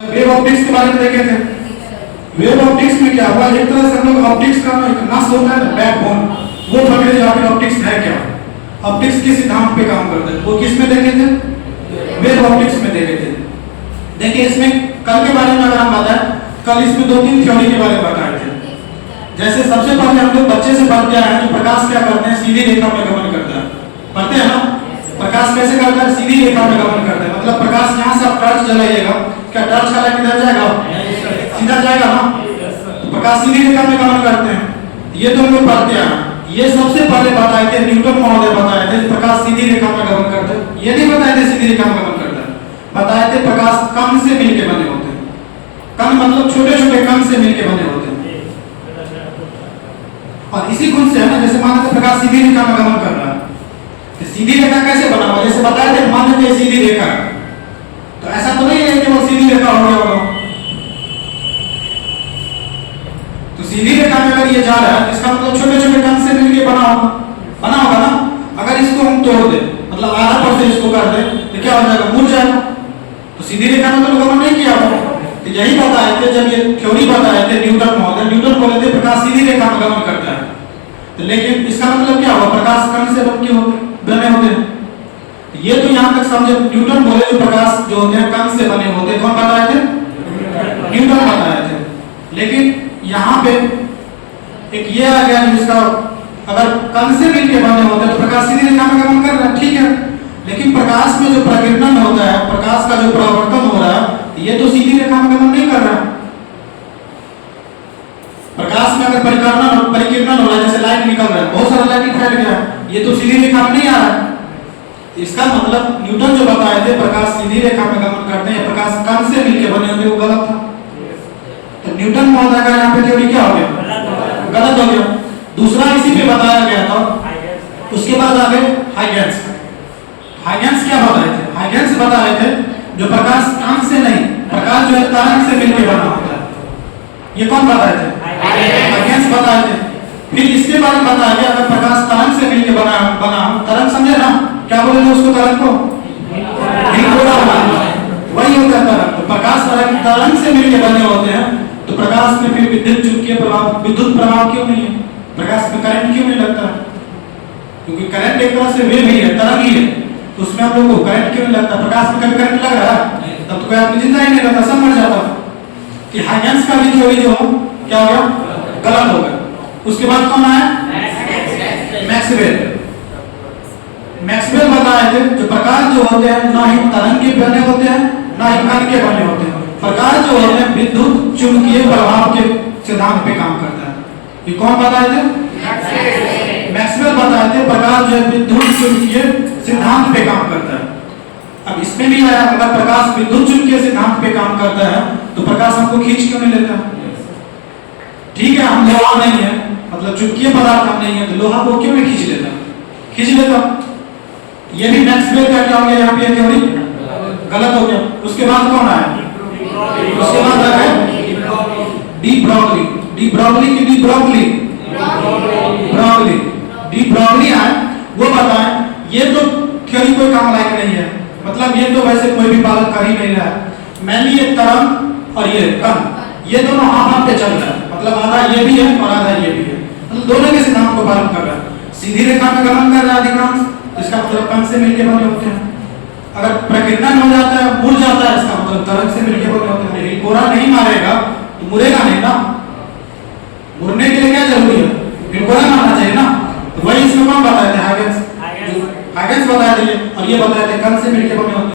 Wave optics के बारे में देखे थे। वेव ऑप्टिक्स में क्या हुआ, एक तरह से हम लोग ऑप्टिक्स का एक नस होता है ना, बैकबोन, वो पकड़े जाके ऑप्टिक्स है क्या, ऑप्टिक्स के सिद्धांत पे काम करते हैं। वो किस में देखे थे, वेव ऑप्टिक्स में देखे थे। देखिए इसमें कल के बारे में अगर हम बताएं, कल इसमें दो तीन थ्योरी के बारे में बताए थे। जैसे सबसे पहले हम लोग बच्चे से पढ़ते आए हैं कि प्रकाश क्या करते हैं, सीधी रेखा में गमन करता है, पढ़ते हैं ना। प्रकाश कैसे करता है, सीधी रेखा में गमन करता है। मतलब प्रकाश यहाँ से आप टॉर्च जलाइएगा, क्या टॉर्च का लाइट किधर जाएगा, सीधा जाएगा ना। तो प्रकाश सीधी रेखा में गमन करते हैं, ये तो हम लोग पढ़ते हैं। ये सबसे पहले बताए थे न्यूटन महोदय, बताए थे प्रकाश सीधी रेखा में गमन करते हैं। ये नहीं बताए थे सीधी रेखा में गमन करता है, बताए थे प्रकाश कण से मिलकर बने होते हैं। कण मतलब छोटे छोटे कण से मिलकर बने होते हैं। और इसी गुण से है ना, जैसे मान लीजिए प्रकाश सीधी रेखा में गमन कर रहा है, तो सीधी रेखा कैसे बना हुआ, जैसे बताया थे मान लीजिए सीधी रेखा, तो ऐसा तो नहीं है कि वो सीधी रेखा हो गया होगा। तो सीधी रेखा में अगर ये जा रहा है, इसका मतलब छोटे छोटे कण से मिलकर बना होगा ना। अगर इसको हम तोड़ दे, मतलब आधा पर से इसको कर दे, तो क्या हो जाएगा, मुड़ जाएगा। तो सीधी रेखा में तो गमन नहीं किया होगा। तो यही बताए थे, जब ये थ्योरी बताए थे न्यूटन महोदय, न्यूटन बोले थे प्रकाश सीधी रेखा में गमन करता है। तो लेकिन इसका मतलब क्या हुआ, प्रकाश कण से बने होते हैं। ये तो यहाँ तक समझे, न्यूटन बोले जो प्रकाश जो होते हैं कण से बने होते हैं। कौन बताए थे, न्यूटन बताए थे। लेकिन यहाँ पे एक ये आ गया जिसका अगर कण से मिलकर बने होते हैं तो प्रकाश सीधी रेखा में गमन कर रहा है, ठीक है। लेकिन प्रकाश में जो प्रकीर्णन होता है, प्रकाश का जो परावर्तन हो रहा है, ये तो सीधी रेखा में गमन नहीं कर रहा है। प्रकाश में अगर परिकीर्णन हो रहा है, जैसे लाइट निकल रहा है, बहुत सारा लाइट फैल गया, ये तो सीधी रेखा में नहीं आ रहा है। इसका मतलब न्यूटन जो बताए थे प्रकाश सीधी रेखा में गमन करते हैं, प्रकाश कण से मिलकर बने होते, वो गलत था। तो न्यूटन महोदय का यहाँ पे थ्योरी क्या हो गया, गलत हो गया। दूसरा इसी पे बताया गया था। उसके बाद आ गए हाइगेंस। हाइगेंस क्या बताए थे, हाइगेंस बताए थे जो प्रकाश कण से नहीं, प्रकाश जो है तरंग से मिलकर बना होता है। ये कौन बताए थे, हाइगेंस बताए थे। फिर इसके बारे में बताया गया अगर प्रकाश तरंग से मिलकर बना तरंग समझे ना, क्या बोले थे उसको, तरंग को वही होता है तरंग। तो प्रकाश तरंग से मिलकर बने होते हैं। तो प्रकाश में फिर विद्युत चुंबकीय प्रभाव, विद्युत प्रभाव क्यों नहीं है, प्रकाश में करंट क्यों नहीं लगता, क्योंकि करंट एक तरह से वेव ही है, तरंग ही है। तो उसमें हम लोग को करंट क्यों नहीं लगता, प्रकाश में कभी करंट लग रहा है, तब तो कोई आदमी जिंदा ही नहीं रहता, सब मर जाता। कि हाइगेंस का भी थ्योरी जो क्या हो गया, गलत हो गया। उसके बाद कौन आया, मैक्सवेल। मैक्सवेल बताए थे जो प्रकाश जो होते हैं ना ही तरंग के बने होते हैं ना ही कण के बने होते हैं। प्रकाश जो होते हैं विद्युत चुंबकीय प्रभाव के सिद्धांत पे काम करता है। ये कौन बताए थे, मैक्सवेल बताए थे प्रकाश जो है विद्युत चुंबकीय सिद्धांत पे काम करता है। अब इसमें भी आया, अगर प्रकाश विद्युत चुंबकीय सिद्धांत पे काम करता है तो प्रकाश हमको खींच क्यों नहीं लेता, ठीक है हम लोहा नहीं है, मतलब चुंबकीय पदार्थ हम नहीं है, तो लोहा को क्यों नहीं खींच लेता, खींच लेता। ये भी मैक्सवेल का क्या हो गया, यहाँ पे थ्योरी गलत हो गया। उसके बाद कौन आया, उसके बाद आ गया डी ब्रॉगली। डी ब्रॉगली की डी ब्रॉगली डी ब्रॉगली आए, वो बताएं ये तो थ्योरी कोई काम लायक नहीं है, मतलब ये तो वैसे कोई भी पालन कर ही नहीं रहा है। मैंने ये तरंग और ये कण, ये दोनों हाथ पे चल रहा है, मतलब आधा ये भी है और आधा ये भी है, मतलब दोनों के सिद्धांत को पालन कर रहा है। सीधी रेखा में गमन कर रहा है अधिकांश, इसका मतलब कण से मिलकर बने होते हैं। अगर प्रकीर्णन हो जाता है, मुड़ जाता है, इसका मतलब तरंग से मिलकर बने होते हैं। लेकिन कोरा नहीं मारेगा तो मुड़ेगा नहीं ना, मुड़ने के लिए क्या जरूरी है, फिर कोरा मारना चाहिए ना। तो वही इसमें कौन बताए थे, हाइगेंस बताए थे, और ये बताए थे कण से मिलकर बने होते हैं।